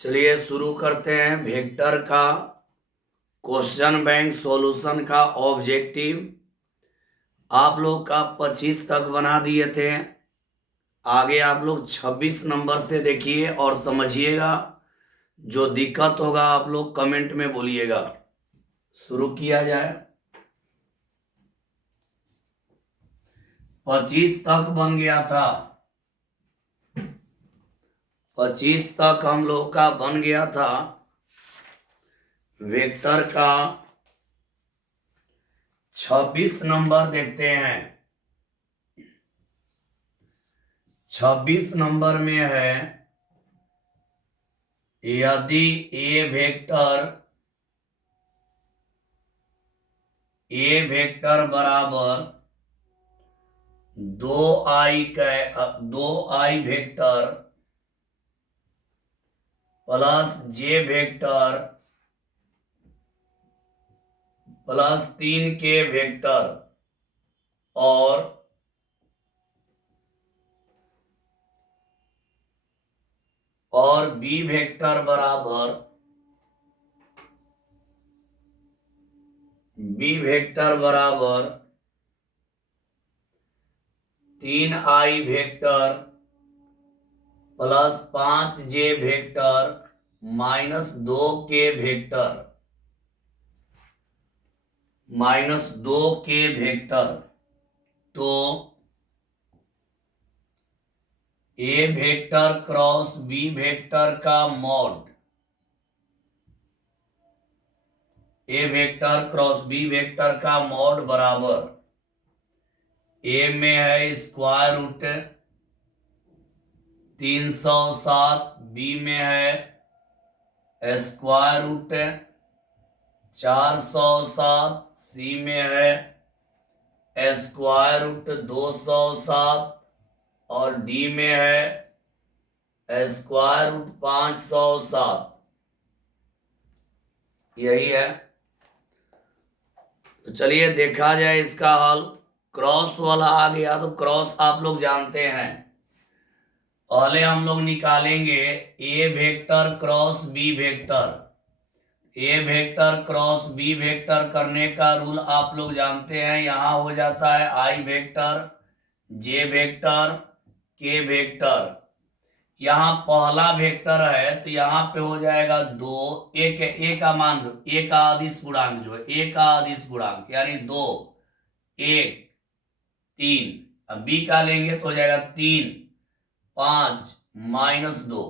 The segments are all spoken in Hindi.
चलिए शुरू करते हैं वेक्टर का क्वेश्चन बैंक सॉल्यूशन का ऑब्जेक्टिव। आप लोग का 25 तक बना दिए थे। आगे आप लोग 26 नंबर से देखिए और समझिएगा। जो दिक्कत होगा आप लोग कमेंट में बोलिएगा। शुरू किया जाए। 25 तक बन गया था। 25 तक हम लोग का बन गया था वेक्टर का। 26 नंबर देखते हैं। 26 नंबर में है यदि ए वेक्टर बराबर 2i vector plus J vector plus 3k vector और बी वेक्टर बराबर 3i vector plus 5j vector minus 2k vector तो A vector cross B vector का मॉड बराबर ए में है स्क्वायर रूट 307, बी में है स्क्वायर रूट 407, सी में है स्क्वायर रूट 207 और डी में है स्क्वायर रूट 507। यही है। तो चलिए देखा जाए इसका हल। क्रॉस वाला आ गया तो क्रॉस आप लोग जानते हैं। पहले हम लोग निकालेंगे ए vector cross B vector. A vector cross B vector करने का रूल आप लोग जानते हैं। यहां हो जाता है आई वेक्टर, जे वेक्टर, के वेक्टर। यहाँ पहला वेक्टर है तो यहाँ पे हो जाएगा 2। ए का मान दो, ए का अदिश गुणांक जो है, ए का अदिश गुणांक यानी 2, 1, 3। अब बी का लेंगे तो हो जाएगा 3, 5 माइनस 2।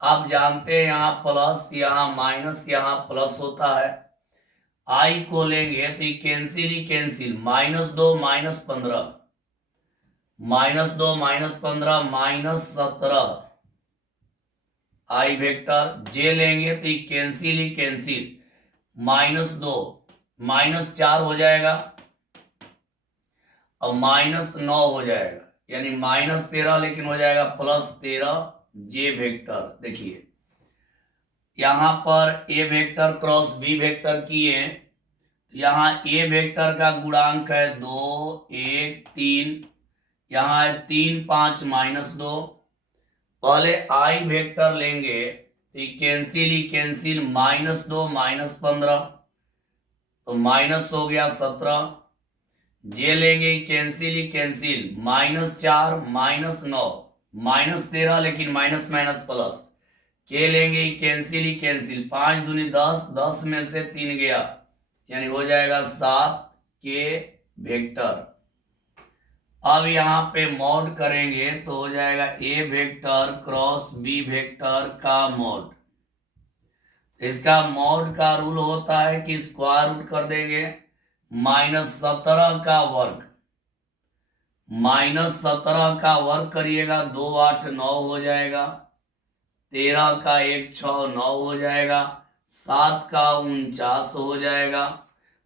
आप जानते हैं यहाँ प्लस यहाँ माइनस यहाँ प्लस होता है। आई को लेंगे तो ये कैंसिल ही कैंसिल, -2 -15, -2 -15 -17 आई वेक्टर। जे लेंगे तो ये कैंसिल ही कैंसिल, -2 -4 हो जाएगा और -9 हो जाएगा यानी -13, लेकिन हो जाएगा +13 जे वेक्टर। देखिए यहां पर ए वेक्टर क्रॉस बी वेक्टर किए, यहां ए वेक्टर का गुणांक है 2, 1, 3, यहां है 3, 5 -2। पहले आई वेक्टर लेंगे तो कैंसिल ही कैंसिल, -2 -15 तो माइनस हो गया 17। जे लेंगे कैंसिल ही कैंसिल, -4 -9 -13, लेकिन माइनस माइनस प्लस। के लेंगे कैंसिल ही कैंसिल, 5 दूनी 10, 10 में से 3 गया यानी हो जाएगा 7 के वेक्टर। अब यहाँ पे मॉड करेंगे तो हो जाएगा ए वेक्टर क्रॉस बी वेक्टर का मॉड। इसका मॉड का रूल होता है कि स्क्वायर रूट कर देंगे, -17 का वर्ग, -17 का वर्ग करिएगा, 2 8 9 हो जाएगा, 13 का 1 6 9 हो जाएगा, 7 का 49 हो जाएगा।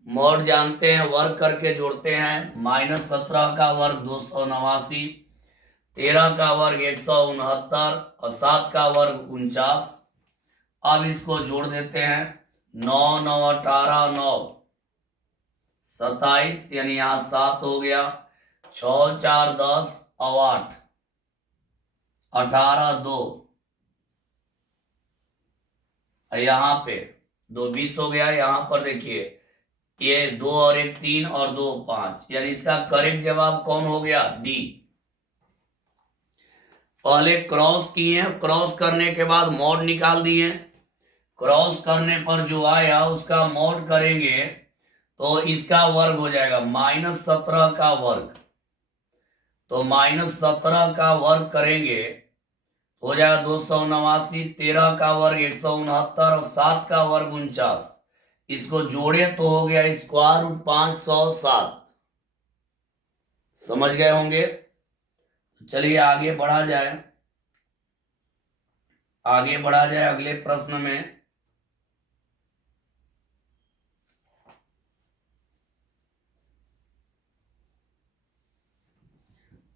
मॉड जानते हैं, वर्ग करके जोड़ते हैं। -17 का वर्ग 289, 13 का वर्ग 169 और 7 का वर्ग 49। अब इसको जोड़ देते हैं, 9 9 18 9 27 यानी यहाँ 7 हो गया, 6 4 10 और 8 18 2 यहाँ पे 2 20 हो गया। यहाँ पर देखिए ये 2 और 1 3 और 2 5, यानी इसका करेक्ट जवाब कौन हो गया? डी। पहले क्रॉस किए, क्रॉस करने के बाद मॉड निकाल दिए। क्रॉस करने पर जो आया उसका मॉड करेंगे तो इसका वर्ग हो जाएगा -17 का वर्ग। तो -17 का वर्ग करेंगे हो जाएगा 289, 13 का वर्ग 169 और 7 का वर्ग 49। इसको जोड़े तो हो गया स्क्वायर रूट 507। समझ गए होंगे। चलिए आगे बढ़ा जाए, आगे बढ़ा जाए अगले प्रश्न में।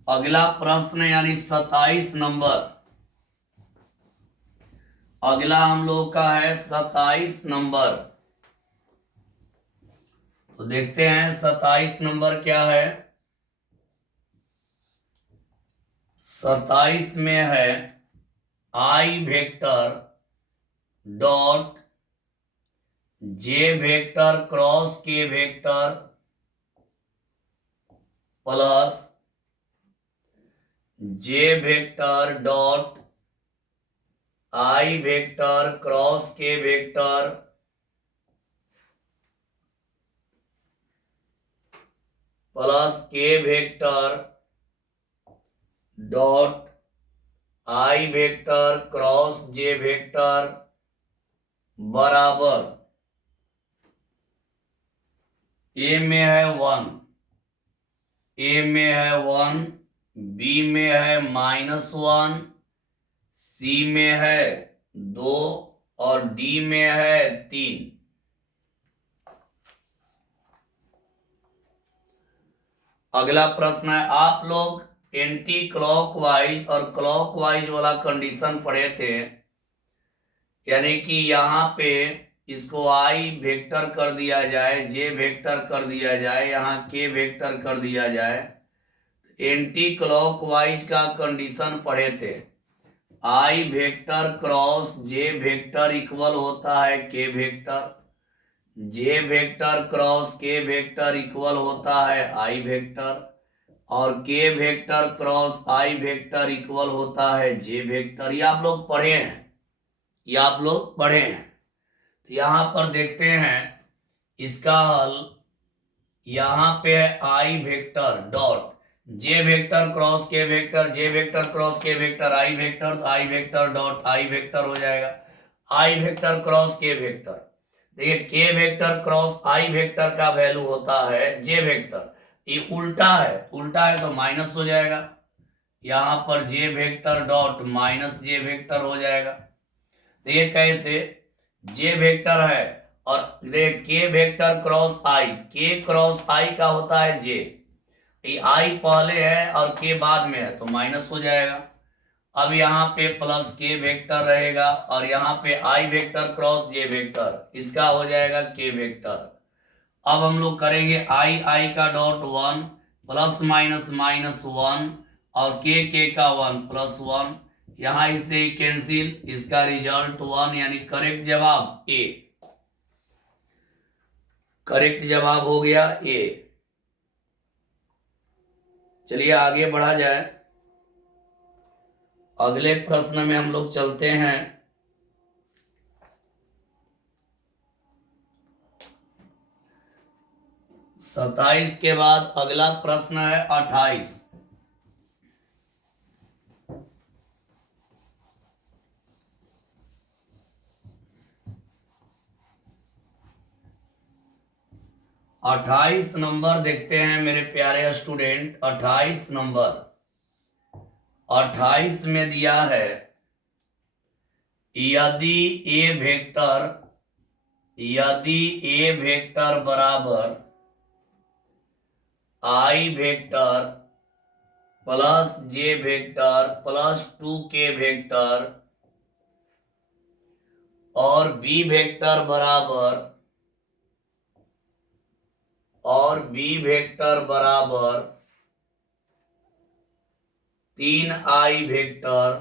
अगला प्रश्न यानी 27 नंबर। अगला हम लोग का है 27 नंबर। तो देखते हैं 27 नंबर क्या है। 27 में है I vector dot J vector cross K vector plus J vector dot I vector cross K vector plus K vector dot I vector cross J vector बराबर ए में है 1, ए में है 1, बी में है -1, सी में है 2 और डी में है 3। अगला प्रश्न है, आप लोग एंटी क्लॉकवाइज और क्लॉकवाइज वाला कंडीशन पढ़े थे, यानी कि यहाँ पे इसको आई वेक्टर कर दिया जाए, जे वेक्टर कर दिया जाए, यहाँ के वेक्टर कर दिया जाए। एंटी क्लॉकवाइज का कंडीशन पढ़े थे, आई vector cross J vector equal होता है के vector, J vector cross K vector equal होता है आई वेक्टर, और के vector cross I vector equal होता है जे वेक्टर। ये आप लोग पढ़े हैं, ये आप लोग पढ़े हैं। तो यहां पर देखते हैं इसका हल। यहां पे है I vector dot J vector cross K vector, J vector cross K vector I vector, तो I vector dot I vector हो जाएगा। I vector cross K vector, देखिए K vector cross I vector का वैल्यू होता है जे वेक्टर, ये उल्टा है, उल्टा है तो माइनस हो जाएगा। यहां पर जे वेक्टर डॉट माइनस जे वेक्टर हो जाएगा। देखिए कैसे, जे वेक्टर है और देख के वेक्टर क्रॉस आई, के क्रॉस आई का होता है जे, ये आई पहले है और के बाद में है तो माइनस हो जाएगा। अब यहाँ पे प्लस के वेक्टर रहेगा और यहाँ पे आई वेक्टर क्रॉस जे वेक्टर, इसका हो जाएगा के वेक्टर। अब हम लोग करेंगे आई आई का डॉट 1 प्लस माइनस -1 और के का 1 प्लस 1, यहां इसे कैंसिल, इसका रिजल्ट 1, यानी करेक्ट जवाब ए। करेक्ट जवाब हो गया ए। चलिए आगे बढ़ा जाए, अगले प्रश्न में हम लोग चलते हैं। 27 के बाद अगला प्रश्न है 28। 28 नंबर देखते हैं मेरे प्यारे स्टूडेंट। 28 नंबर, 28 में दिया है यदि ए वेक्टर, यदि ए वेक्टर बराबर आई vector plus J vector plus 2 के वेक्टर और बी वेक्टर बराबर, और बी वेक्टर बराबर 3 I vector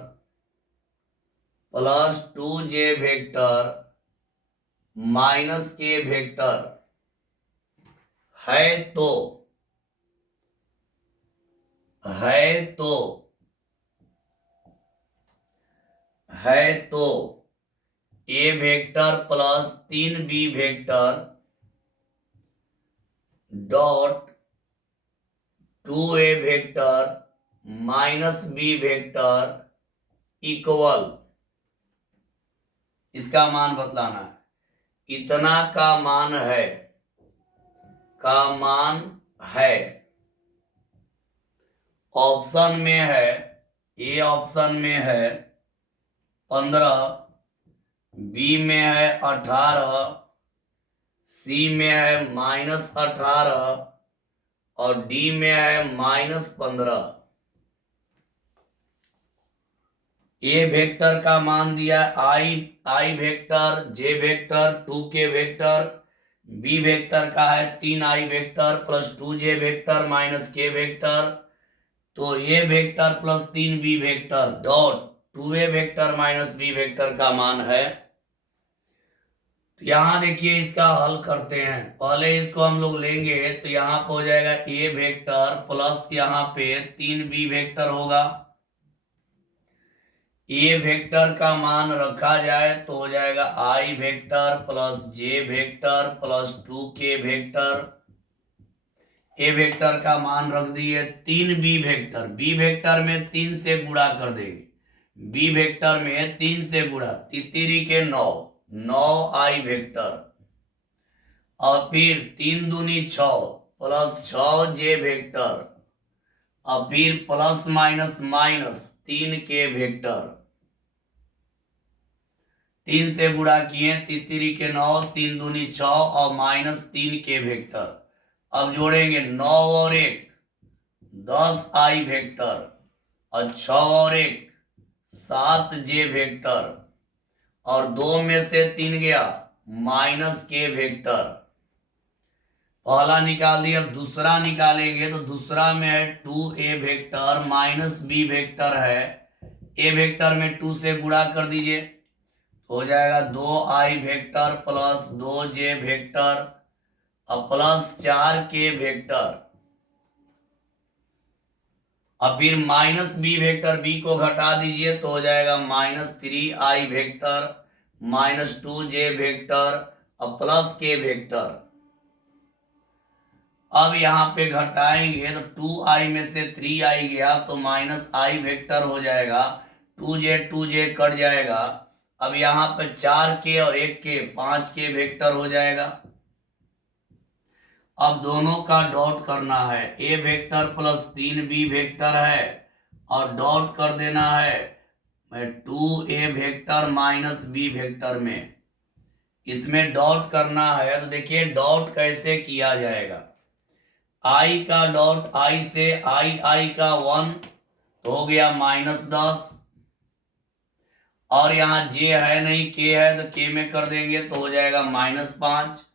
plus 2 J vector minus K vector है तो A vector plus 3b vector dot 2a vector minus b vector equal, इसका मान बतलाना है, इतना का मान है ऑप्शन में है, ए ऑप्शन में है 15, बी में है 18, सी में है -18 और डी में है -15। ए वेक्टर का मान दिया I vector, J vector 2k vector, B vector का है 3i vector plus 2j vector minus k vector. तो A vector plus 3b vector dot 2a vector minus b vector का मान है। तो यहां देखिए इसका हल करते हैं। पहले इसको हम लोग लेंगे तो यहाँ पे हो जाएगा ए वेक्टर प्लस यहाँ पे 3b वेक्टर होगा। ए वेक्टर का मान रखा जाए तो हो जाएगा I vector plus J vector plus 2k vector. A vector का मान रख दिए 3b वेक्टर, बी वेक्टर में 3 से गुणा कर देंगे, बी वेक्टर में 3 से गुणा, तितरी के 9 आई वेक्टर और फिर 3 दूनी 6 प्लस 6 जे वेक्टर और फिर plus minus minus 3k vector. 3 से गुणा किए, तितरी के 9, 3 दूनी 6 और माइनस 3k वेक्टर। अब जोड़ेंगे 9 और 1 10i वेक्टर और 6 और 1 7j वेक्टर और 2 में से 3 गया -k वेक्टर। पहला निकाल दिया, अब दूसरा निकालेंगे तो दूसरा में है 2a vector minus b vector है। a वेक्टर में 2 से गुणा कर दीजिए, हो जाएगा 2i vector plus 2j vector और प्लस 4k वेक्टर और फिर माइनस b वेक्टर, b को घटा दीजिए तो हो जाएगा -3i vector minus 2j vector और प्लस k वेक्टर। अब यहाँ पे घटाएंगे तो 2i में से 3i गया तो -i वेक्टर हो जाएगा, 2j कट जाएगा। अब यहाँ पे 4k और 1k 5k वेक्टर हो जाएगा। अब दोनों का डॉट करना है, ए वेक्टर प्लस 3b वेक्टर है और डॉट कर देना है 2a vector minus b vector में, इसमें डॉट करना है। तो देखिए डॉट कैसे किया जाएगा, i का डॉट i से i का 1 तो हो गया -10 और यहाँ j है नहीं k है तो k में कर देंगे तो हो जाएगा -5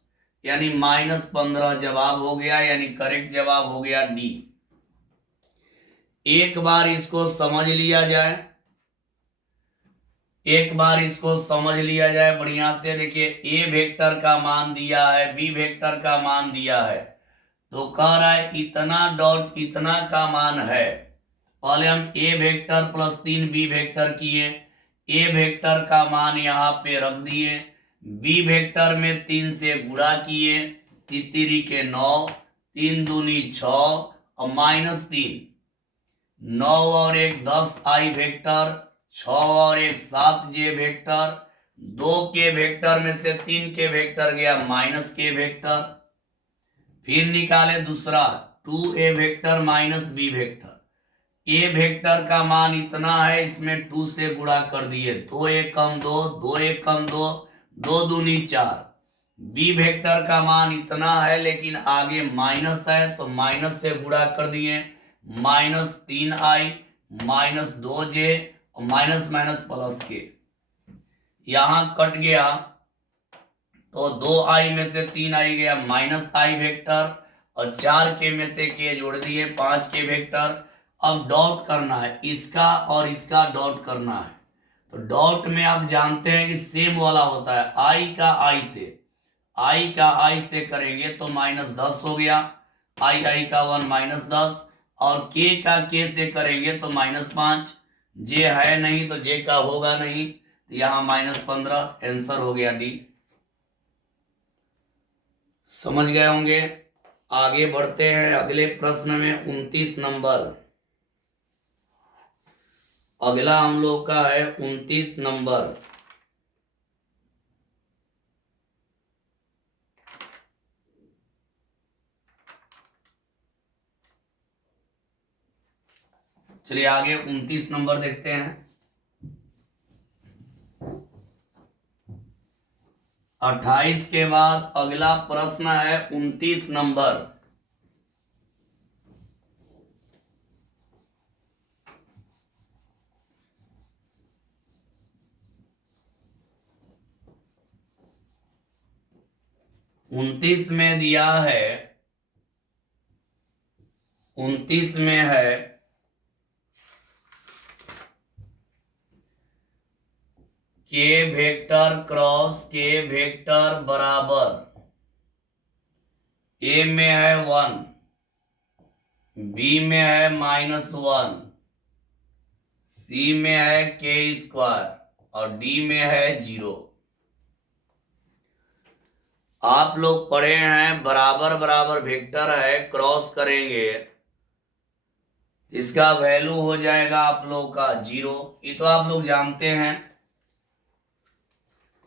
यानी -15 जवाब हो गया, यानी करेक्ट जवाब हो गया डी। एक बार इसको समझ लिया जाए, बढ़िया से। देखिए ए वेक्टर का मान दिया है, बी वेक्टर का मान दिया है, तो कह रहा है इतना डॉट इतना का मान है। पहले हम ए वेक्टर प्लस 3b वेक्टर किए, ए वेक्टर का मान यहाँ पे रख दिए, बी वेक्टर में 3 से गुणा किए, तितरी के 9, 3 दूनी 6 और -3, 9 और 1 10i वेक्टर, 6 और 1 7j वेक्टर, 2k वेक्टर में से 3k वेक्टर गया -k वेक्टर। फिर निकाले दूसरा 2a vector minus b vector, A vector का मान इतना है, इसमें 2 से गुणा कर दिए, 2 1 कम 2, 2 1 कम 2, 2 दूनी 4। बी वेक्टर का मान इतना है लेकिन आगे माइनस है तो माइनस से गुणा कर दिए, -3i -2j और माइनस माइनस प्लस के, यहां कट गया तो 2i में से 3i गया -i वेक्टर और 4k में से k जोड़ दिए 5k वेक्टर। अब डॉट करना है, इसका और इसका डॉट करना है। तो डॉट में आप जानते हैं कि सेम वाला होता है, आई का आई से करेंगे तो -10 हो गया, आई का 1 -10, और के से करेंगे तो -5, जे है नहीं तो जे का होगा नहीं, तो यहां -15, आंसर हो गया डी। समझ गए होंगे। आगे बढ़ते हैं अगले प्रश्न में, 29 नंबर। अगला हम लोग का है 29 नंबर। चलिए आगे 29 नंबर देखते हैं। 28 के बाद अगला प्रश्न है 29 नंबर। उनतीस में दिया है, 29 में है के वेक्टर क्रॉस के वेक्टर बराबर, ए में है 1, बी में है -1, सी में है k² और डी में है 0। आप लोग पढ़े हैं बराबर बराबर वेक्टर है, क्रॉस करेंगे इसका वैल्यू हो जाएगा आप लोग का 0, ये तो आप लोग जानते हैं।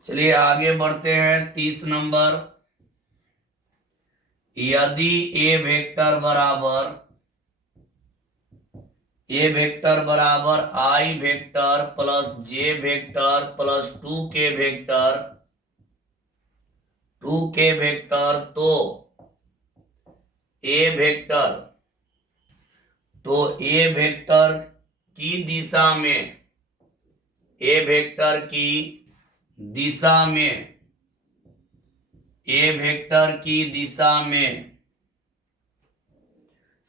चलिए आगे बढ़ते हैं 30 नंबर। यदि ए वेक्टर बराबर आई vector plus J vector plus 2k vector, तो ए वेक्टर की दिशा में, ए वेक्टर की दिशा में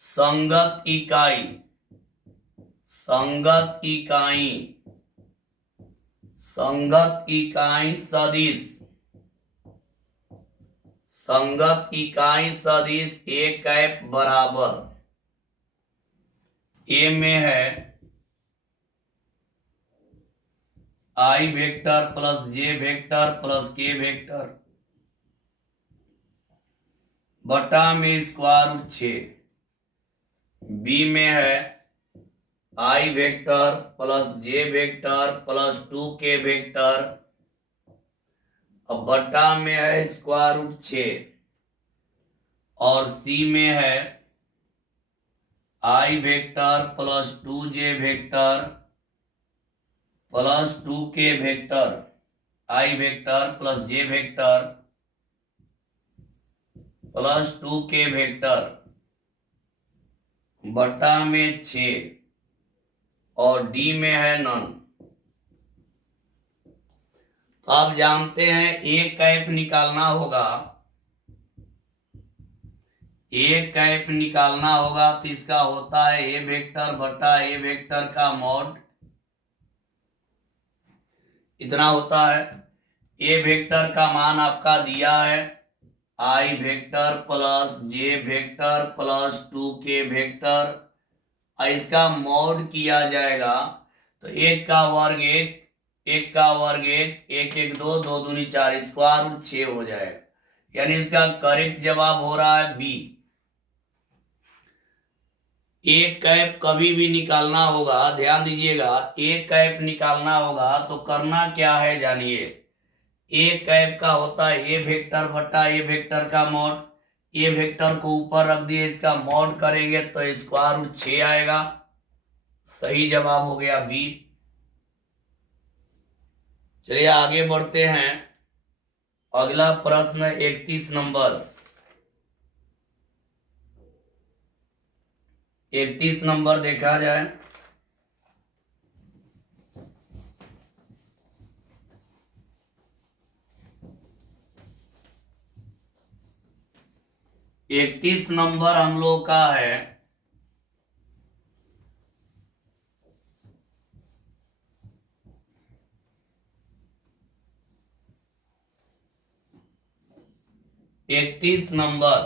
संगत इकाई सदिश ए कैप बराबर, ए में है I vector plus J vector plus K vector बटा में √6, बी में है I vector plus J vector plus 2k vector अब बटा में है √6, और सी में है I vector plus 2j vector plus 2k vector, I vector plus J vector plus 2k vector बटा में 6, और डी में है नन। तो आप जानते हैं ए कैप निकालना होगा, तो इसका होता है ए वेक्टर बटा ए वेक्टर का मॉड, इतना होता है। ए वेक्टर का मान आपका दिया है I vector plus J vector plus 2k vector, और इसका मॉड किया जाएगा तो 1 का वर्ग 1, 1 का वर्ग 1, 1 1 2, 2 दूनी 4, √6 हो जाएगा। यानी इसका करेक्ट जवाब हो रहा है बी। ए कैप कभी भी निकालना होगा, ध्यान दीजिएगा, ए कैप निकालना होगा तो करना क्या है जानिए। ए कैप का होता है ए वेक्टर बटा ए वेक्टर का मॉड, ए वेक्टर को ऊपर रख दिए, इसका मॉड करेंगे तो √6 आएगा। सही जवाब हो गया बी। चलिए आगे बढ़ते हैं। अगला प्रश्न 31 नंबर। 31 नंबर देखा जाए। इकतीस नंबर हम लोग का है 31 नंबर,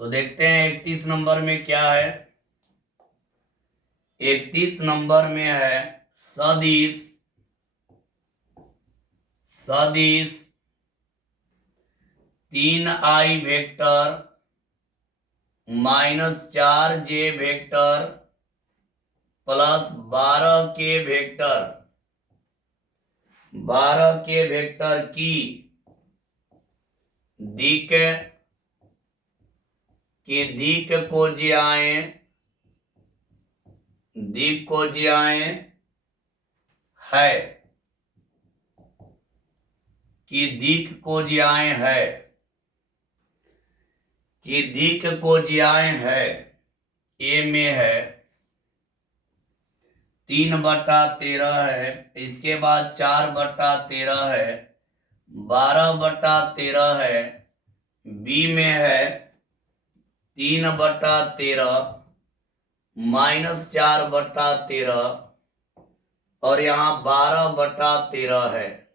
तो देखते हैं 31 नंबर में क्या है। 31 नंबर में है सदिश, सदिश 3i vector -4j vector plus 12k vector, 12k vector की दिक को ज्याएं, दिक को ज्याएं है, कि दिक को ज्याएं है, कि दिक को ज्याएं है। ए में है 3/13 है, इसके बाद 4/13 है, 12/13 है। बी में है 3/13 -4/13 और यहाँ 12/13 है।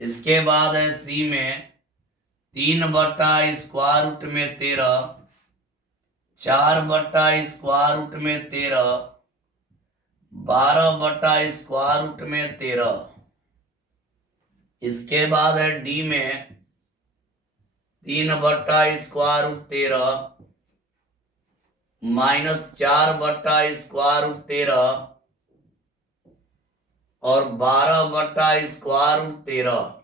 इसके बाद है सी में 3/√13, 4/√13, 12/√13। इसके बाद है डी में 3/√13 -4/√13 और 12/√13।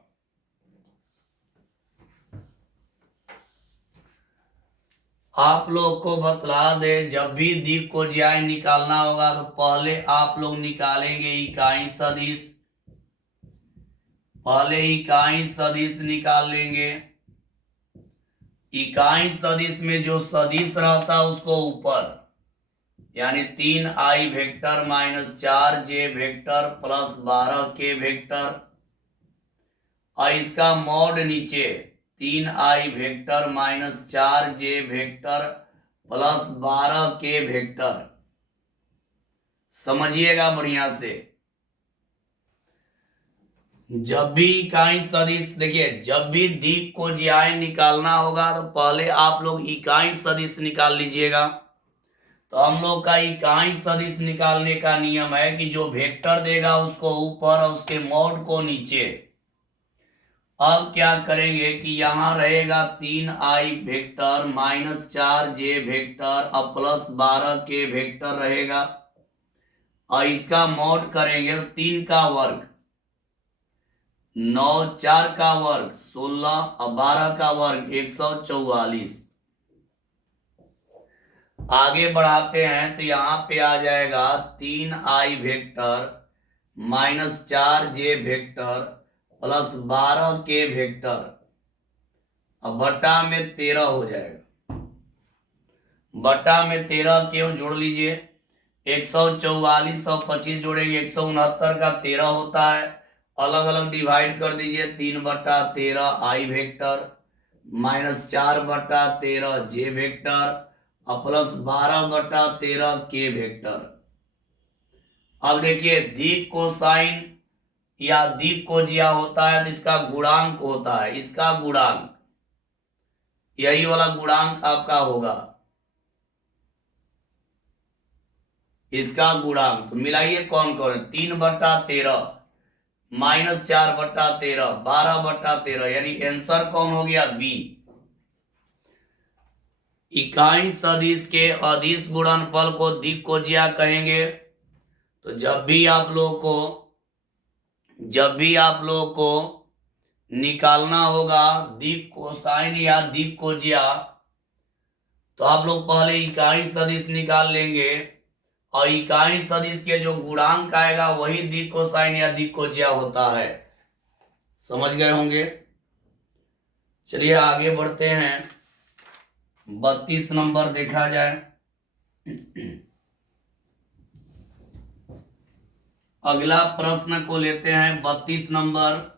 आप लोग को बतला दे, जब भी दिक को ज्याय निकालना होगा तो पहले आप लोग निकालेंगे इकाई सदिश, पहले इकाई सदिश निकाल लेंगे। इकाई सदिश में जो सदिश रहता है उसको ऊपर, यानी 3i vector -4j vector plus 12k vector, और इसका मॉड नीचे 3i vector -4j vector plus 12k vector. समझिएगा बढ़िया से। जब भी इकाई सदिश, देखिए जब भी दिक को ज्याय निकालना होगा तो पहले आप लोग इकाई सदिश निकाल लीजिएगा। तो हम लोग का इकाई सदिश निकालने का नियम है कि जो वेक्टर देगा उसको ऊपर और उसके मॉड को नीचे। अब क्या करेंगे कि यहां रहेगा 3i वेक्टर -4j वेक्टर और प्लस 12k वेक्टर रहेगा, और इसका मॉड करेंगे तो 3 का वर्ग 9, 4 का वर्ग 16 और 12 का वर्ग 144। आगे बढ़ाते हैं तो यहां पे आ जाएगा 3i vector -4j vector plus 12k vector, अब बटा में 13 हो जाएगा। बटा में 13 क्यों जोड़ लीजिए, 144 और 25 जोड़ेंगे 169 का 13 होता है। अलग अलग डिवाइड कर दीजिए, 3/13 i वेक्टर -4/13 j वेक्टर और प्लस 12/13 k वेक्टर। अब देखिए दिक कोसाइन या दिक को ज्या होता है तो इसका गुणांक होता है, इसका गुणांक, यही वाला गुणांक आपका होगा, इसका गुणांक। तो मिलाइए कौन कौन है, 3/13 -4/13 12/13, यानी आंसर कौन हो गया, बी। इकाई सदिश के अदिश गुणनफल को दिक को ज्या कहेंगे। तो जब भी आप लोग को निकालना होगा दिक कोसाइन या दिक को ज्या, तो आप लोग पहले इकाई सदिश निकाल लेंगे, और इकाई सदिश के जो गुणांक आएगा वही दिक कोसाइन या दिक को ज्या होता है। समझ गए होंगे। चलिए आगे बढ़ते हैं, 32 नंबर देखा जाए। अगला प्रश्न को लेते हैं 32 नंबर।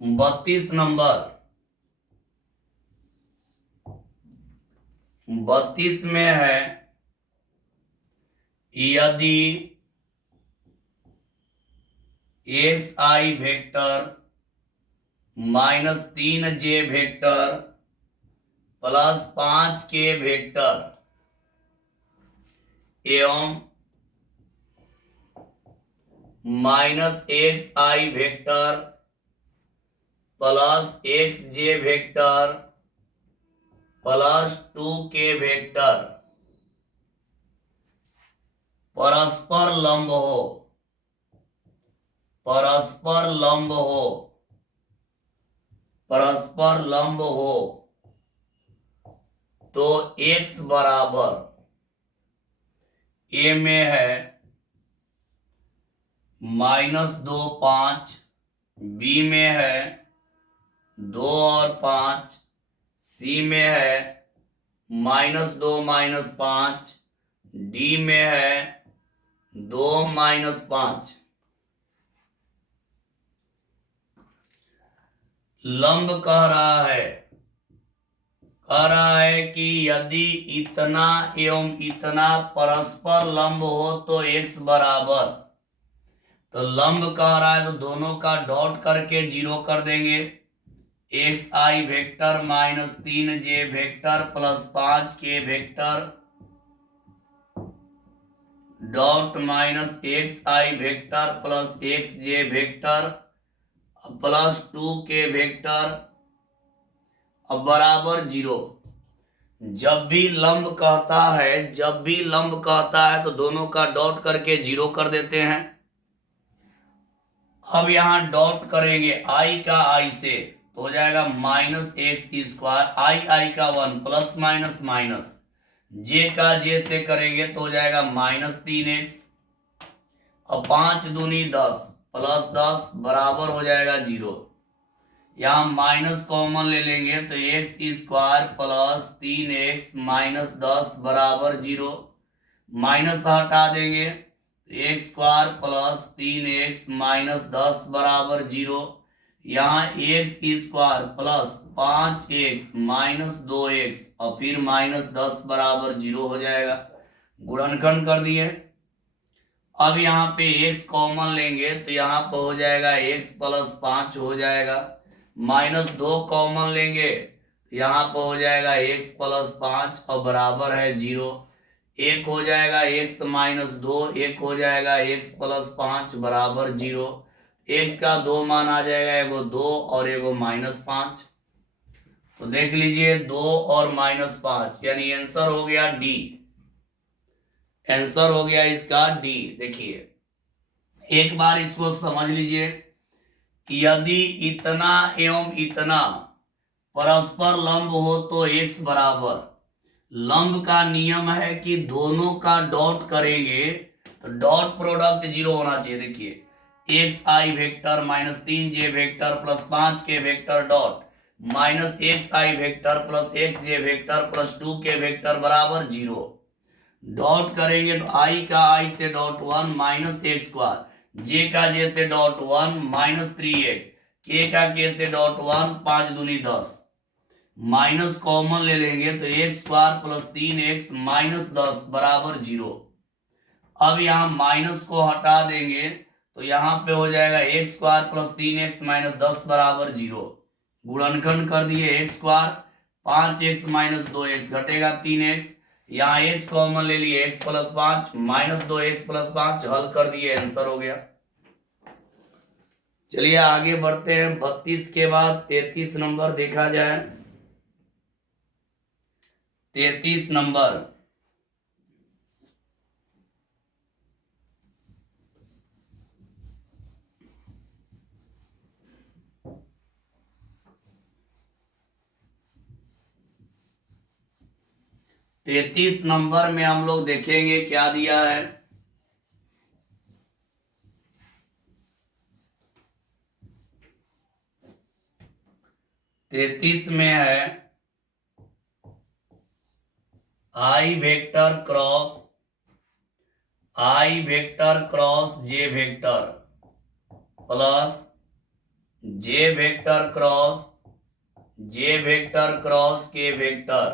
32 नंबर, 32 में है यदि x I vector -3j vector +5k vector एवं -xi vector +xj vector +2k vector परस्पर लंब हो, परस्पर लंब हो, परस्पर लंब हो तो x बराबर a में है -2 5, b में है 2 और 5, c में है -2 -5, d में है 2 -5। लंब कह रहा है कि यदि इतना एवं इतना परस्पर लंब हो तो x बराबर, तो लंब कह रहा है तो दोनों का डॉट करके 0 कर देंगे। X I vector -3j vector +5k vector dot -xi vector +xj vector +2k vector अब बराबर 0। जब भी लंब कहता है तो दोनों का डॉट करके 0 कर देते हैं। अब यहां डॉट करेंगे i का i से तो हो जाएगा -x², i का 1 प्लस माइनस माइनस, j का j से करेंगे तो हो जाएगा -3x, अब 5 दूनी 10 प्लस 10 बराबर हो जाएगा 0। यहाँ माइनस कॉमन ले लेंगे तो x² प्लस 3x -10 बराबर 0, माइनस हटा देंगे x² प्लस 3x -10 बराबर 0। यहाँ x² प्लस 5x -2x और फिर -10 बराबर 0 हो जाएगा। गुणनखंड कर दिए। अब यहाँ पे x कॉमन लेंगे तो यहाँ पर हो जाएगा x प्लस 5 हो जाएगा, -2 कॉमन लेंगे यहाँ पर हो जाएगा x प्लस 5 और बराबर है 0। एक हो जाएगा x -2, एक हो जाएगा x प्लस 5 बराबर 0। x का 2 मान आ जाएगा, एगो 2 और एगो -5। तो देख लीजिए 2 और -5 यानी आंसर हो गया डी। आंसर हो गया इसका डी। देखिए एक बार इसको समझ लीजिए, यदि इतना एवं इतना परस्पर लंब हो तो x बराबर, लंब का नियम है कि दोनों का डॉट करेंगे तो डॉट प्रोडक्ट 0 होना चाहिए। देखिए xi vector -3j vector +5k vector dot -xi vector +xj vector +2k vector बराबर 0। डॉट करेंगे तो i का i से डॉट 1 -x², j का j से डॉट 1 -3x, k का k से डॉट 1 5 दूनी 10, माइनस कॉमन ले लेंगे तो x² प्लस 3x -10 बराबर 0। अब यहाँ माइनस को हटा देंगे तो यहाँ पे हो जाएगा x² प्लस 3x -10 बराबर 0। गुणनखंड कर दिए, x², 5x -2x घटेगा 3x, यहाँ x कॉमन ले लिए x प्लस 5 -2x प्लस 5 हल कर दिए, आंसर हो गया। चलिए आगे बढ़ते हैं। 32 के बाद 33 नंबर देखा जाए। 33 नंबर, तैतीस नंबर में हम लोग देखेंगे क्या दिया है। तैतीस में है i vector cross j vector plus J vector cross K vector,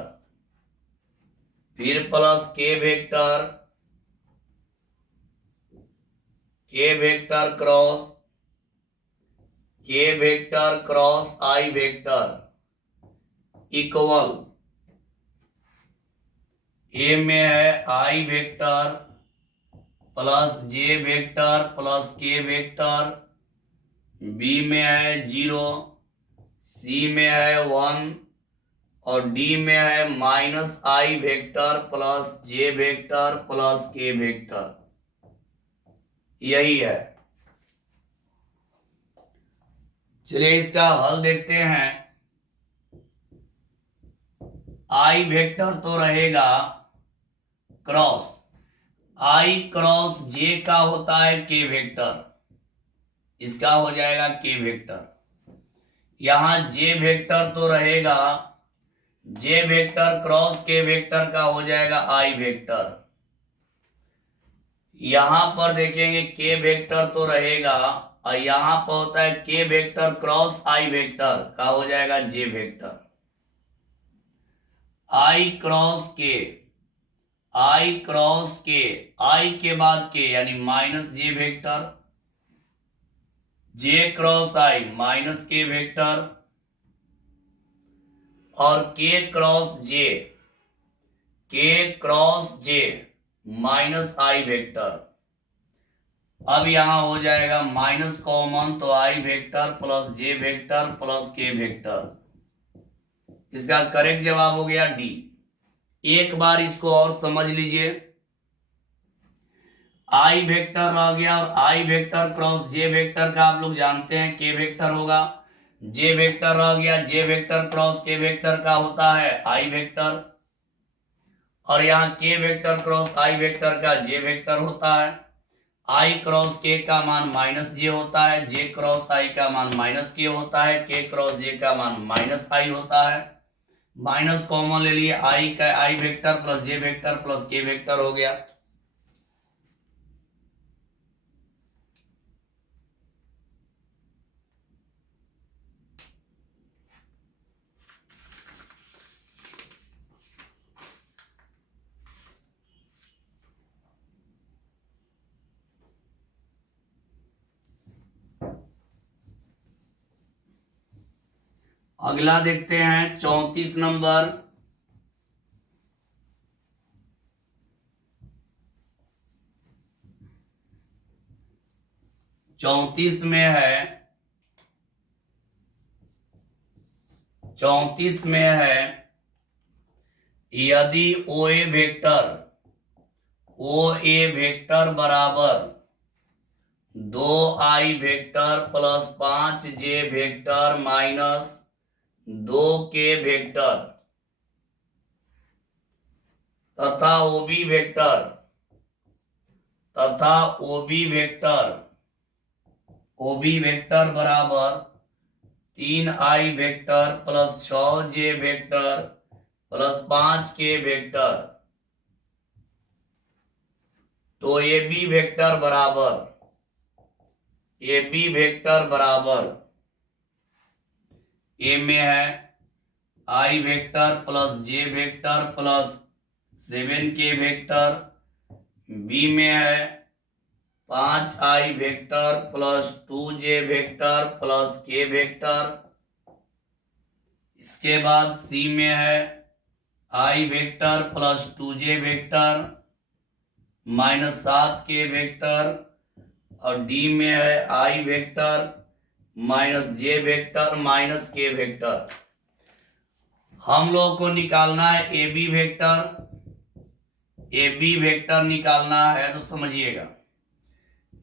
फिर plus K vector cross I vector equal, ए में है I vector plus J vector plus K vector, B में है 0, सी में है 1 और डी में है माइनस आई vector plus J vector plus K vector. यही है। चलिए इसका हल देखते हैं। आई वेक्टर तो रहेगा क्रॉस, आई क्रॉस जे का होता है के वेक्टर, इसका हो जाएगा के वेक्टर। यहां जे वेक्टर तो रहेगा, जे वेक्टर क्रॉस के वेक्टर का हो जाएगा आई वेक्टर। यहां पर देखेंगे के वेक्टर तो रहेगा और यहां पर होता है के वेक्टर क्रॉस आई वेक्टर का हो जाएगा जे वेक्टर। आई क्रॉस के, आई के बाद के यानी माइनस जे वेक्टर, जे क्रॉस आई माइनस के वेक्टर और के क्रॉस जे माइनस आई वेक्टर। अब यहां हो जाएगा माइनस कॉमन तो I vector plus J vector plus K vector. इसका करेक्ट जवाब हो गया डी। एक बार इसको और समझ लीजिए। आई वेक्टर रह गया और आई वेक्टर क्रॉस जे वेक्टर का आप लोग जानते हैं के वेक्टर होगा। जे वेक्टर रह गया, जे वेक्टर क्रॉस के वेक्टर का होता है आई वेक्टर और यहाँ के वेक्टर क्रॉस आई वेक्टर का जे वेक्टर होता है। आई क्रॉस के का मान माइनस जे होता है, जे क्रॉस आई का मान माइनस के होता है, के क्रॉस जे का मान माइनस आई होता है। माइनस कॉमन ले लिए, आई का आई vector plus J vector plus K vector हो गया। अगला देखते हैं 34 नंबर। चौंतीस में है यदि ओ ए वेक्टर बराबर 2i vector plus 5j vector minus 2k vector तथा ओबी वेक्टर बराबर 3i vector plus 6j vector plus 5k vector, तो ए बी वेक्टर बराबर ए में है I vector plus J vector plus 7k vector, B में है 5i vector plus 2j vector plus k vector. इसके बाद सी में है i vector plus 2j vector minus 7k vector और डी में है i vector minus J vector minus K vector. हम लोग को निकालना है ए बी वेक्टर निकालना है। तो समझिएगा,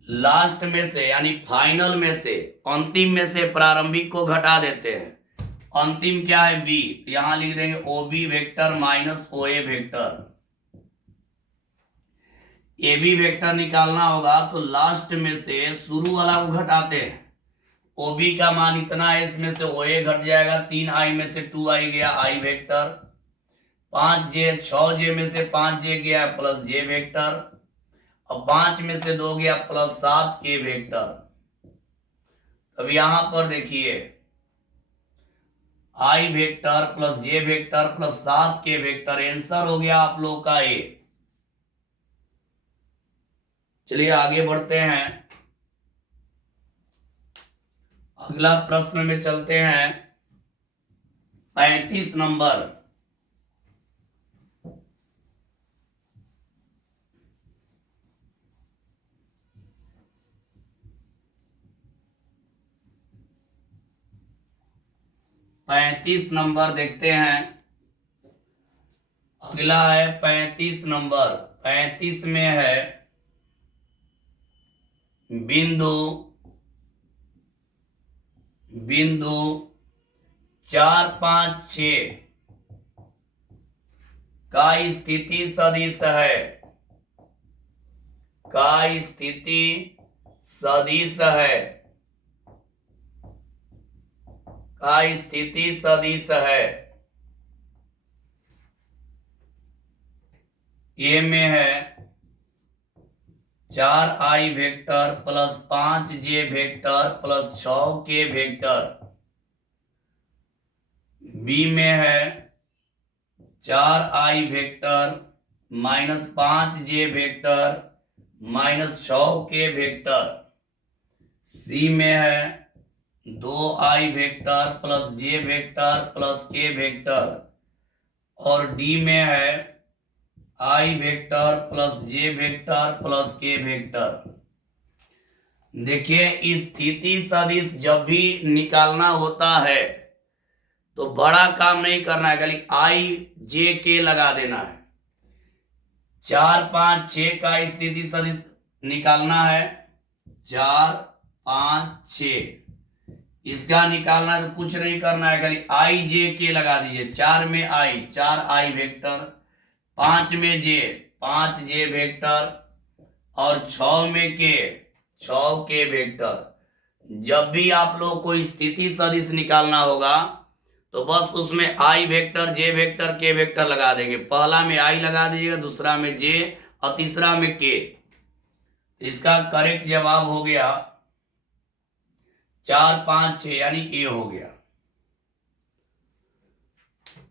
लास्ट में से यानी फाइनल में से, अंतिम में से प्रारंभिक को घटा देते हैं। अंतिम क्या है बी, तो यहां लिख देंगे O B vector minus O A vector. A B vector निकालना होगा तो लास्ट में से शुरू वाला को घटाते हैं। ओ बी का मान इतना है, इसमें से ओ ए घट जाएगा, 3i में से 2i गया आई वेक्टर, 6j में से 5j गया प्लस जे वेक्टर और 5 में से 2 गया प्लस 7k वेक्टर। अब यहां पर देखिए I vector plus J vector plus 7k vector, answer हो गया आप लोग का ए। चलिए आगे बढ़ते हैं, अगला प्रश्न में चलते हैं। 35 नंबर, देखते हैं। अगला है 35 नंबर। 35 में है बिंदु 4, 5, 6 का स्थिति सदिश है, ए में है 4i vector plus 5j vector plus 6k vector, B में है 4i vector minus 5j vector minus 6k vector, C में है 2i vector plus j vector plus k vector, और डी में है i vector plus j vector plus k vector. देखिए स्थिति सदिश जब भी निकालना होता है तो बड़ा काम नहीं करना है, खाली i j k लगा देना है। 4, 5, 6 का स्थिति सदिश निकालना है, 4, 5, 6 इसका निकालना है तो कुछ नहीं करना है, खाली i j k लगा दीजिए। 4 में i 4i वेक्टर, 5 में j 5j वेक्टर और 6 में k 6k वेक्टर। जब भी आप लोग को स्थिति सदिश निकालना होगा तो बस उसमें i vector j vector k vector लगा देंगे। पहला में i लगा दीजिएगा, दूसरा में j और तीसरा में k। इसका करेक्ट जवाब हो गया 4, 5, 6 यानी ए हो गया।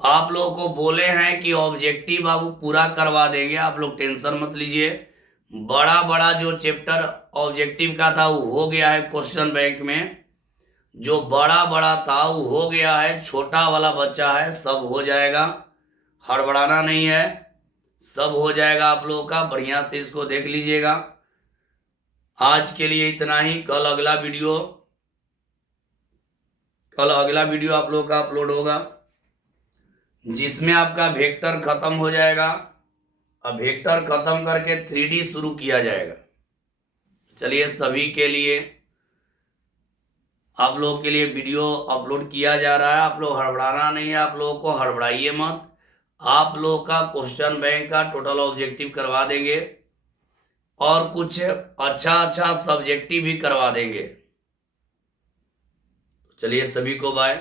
आप लोगों को बोले हैं कि ऑब्जेक्टिव बाबू पूरा करवा देंगे, आप लोग टेंशन मत लीजिए। बड़ा बड़ा जो चैप्टर ऑब्जेक्टिव का था वो हो गया है क्वेश्चन बैंक में, जो बड़ा बड़ा था वो हो गया है, छोटा वाला बच्चा है, सब हो जाएगा, हड़बड़ाना नहीं है, सब हो जाएगा आप लोगों का। बढ़िया से इसको देख लीजिएगा। आज के लिए इतना ही, कल अगला वीडियो आप लोगों का अपलोड होगा जिसमें आपका वेक्टर खत्म हो जाएगा। अब वेक्टर खत्म करके 3D शुरू किया जाएगा। चलिए सभी के लिए आप लोगों के लिए वीडियो अपलोड किया जा रहा है, आप लोग हड़बड़ाना नहीं है, आप लोगों को हड़बड़ाइए मत। आप लोग का क्वेश्चन बैंक का टोटल ऑब्जेक्टिव करवा देंगे और कुछ अच्छा सब्जेक्टिव भी करवा देंगे। चलिए सभी को बाय।